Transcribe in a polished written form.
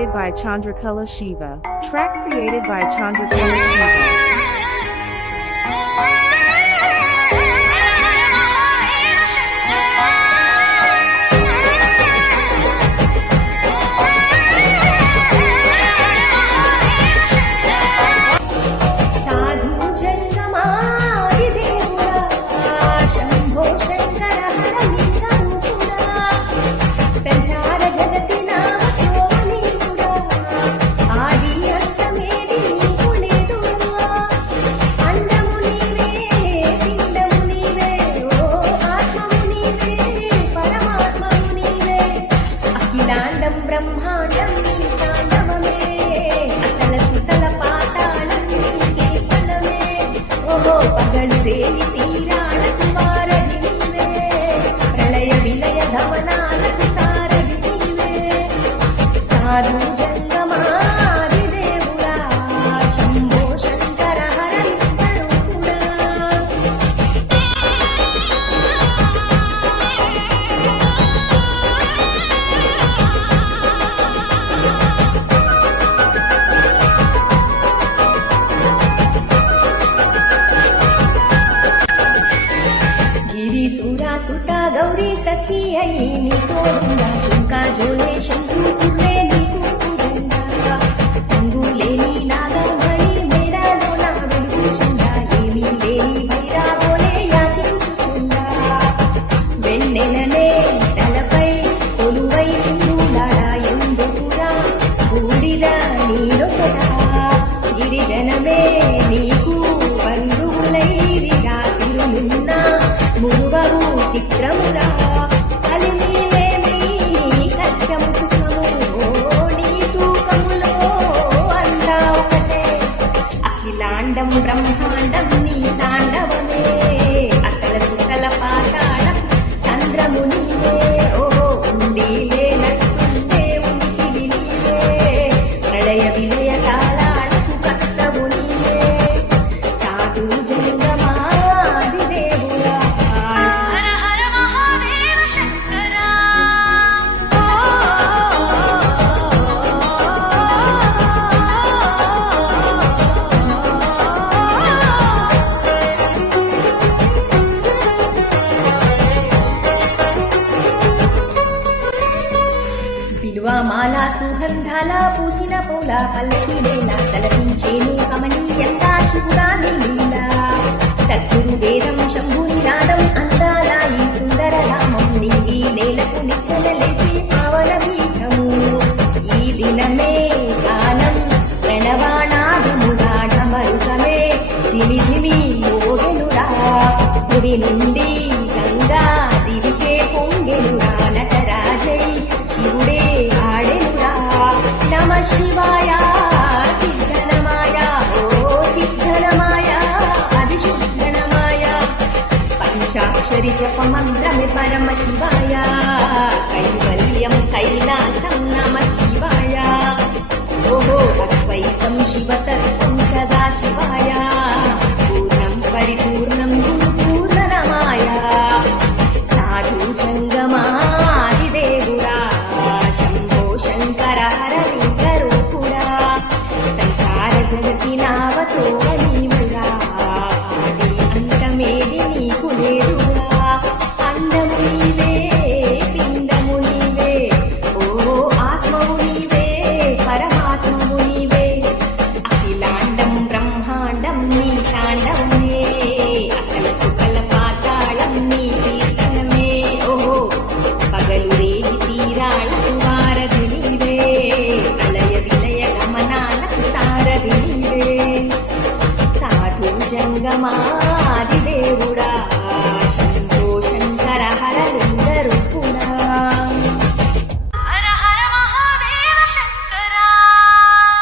created by Chandrakala Shiva. Track created by Chandrakala Shiva. सुता गौरी सखी आई नी तोडुंगा शुंका जोले शंकु कुर्रे नीकु कुरुंगा अंगुलेनी नागमणि मेडालो ना వెలుగు చందా ఏమీ లేని భైరా బోలే యాచించుచుందా వెన్నెలనే తలపై కొలువై చుండాడా ఎందుకురా ఊడిద నీరొసడా గిరిజనమే నీకు బంధువులైరిగా సిరునున్నా మురువరు చిత్రమురా కలిమిలేమి కష్టము సుఖము నీ తూకములో అంతా ఒకటే అఖిలాండం బ్రహ్మాండం నీ తాండవమే అతల సుతల పాతాళం చంద్రము నీవే ఓహో ఉండి లేనట్టుండే ఉనికి నీవే ప్రళయ విలయ కాలాలకు కర్తవు నీవే సాధు జంగమా మాలా సుగంధాల పూసిన పూల పల్లకి వేళ తలపించేను కమనీయంగా శివుడా నీలా సద్గురు వేదం శంభుని నాదం అందాల ఈ సుందర రామం నీవి నేలకు నిచ్చలలేసి పావన భీతము ఈ దినమే గానం ప్రణవానాదముగా డమరుకమే దిమి దిమి మోగెనురా గుడి నుండి గంగా దివికే పొంగెనురా నటరాజై శివుడే నమ శివాయ సిద్ధనమాయ ఓ సిద్ధనమాయ అభిశుద్ధనమాయ పంచాక్షరి జపమంత్రమే పరమ శివాయ కైవల్యం కైలాసం నమ శివాయ ఓహో అద్వైతం శివతత్వం సదా శివాయ పూర్ణం పరిపూర్ణం గురు పూర్ణనమాయ సాధు జంగమా జగతి నావతో నీవురా అంతమేది నీకు లేదురా అండము నీవే పిండము నీవే ఓ ఆత్మవు నీవే పరమాత్మవు నీవే అఖిలాండం బ్రహ్మాండం నీ తాండవమే అకల సుకల పాతాళం నీ కీర్తనమే ఓహో పగలు రేగి తీరాలకు వారధి నీవే ప్రళయ విలయ గమనాలకు సారథి సాధు జంగమా